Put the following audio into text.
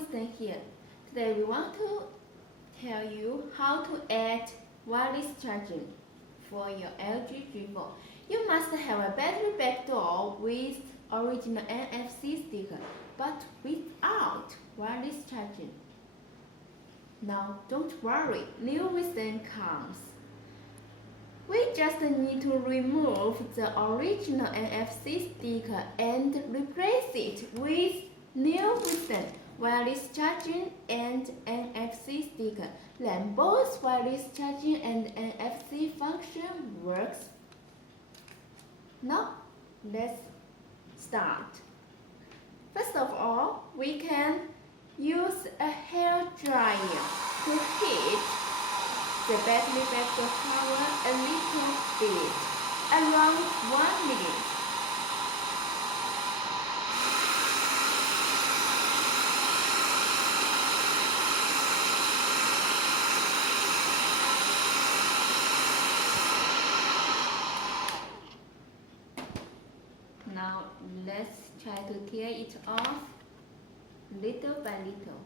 NeWisdom here. Today we want to tell you how to add wireless charging for your LG G4. You must have a battery backdoor with original NFC sticker, but without wireless charging. Now don't worry, NeWisdom comes. We just need to remove the original NFC sticker and replace it with NeWisdom wireless charging and NFC sticker. Then both wireless charging and NFC function works. Now let's start. First of all, we can use a hair dryer to heat the battery backdoor cover a little bit, around 1 minute. Now let's try to tear it off little by little.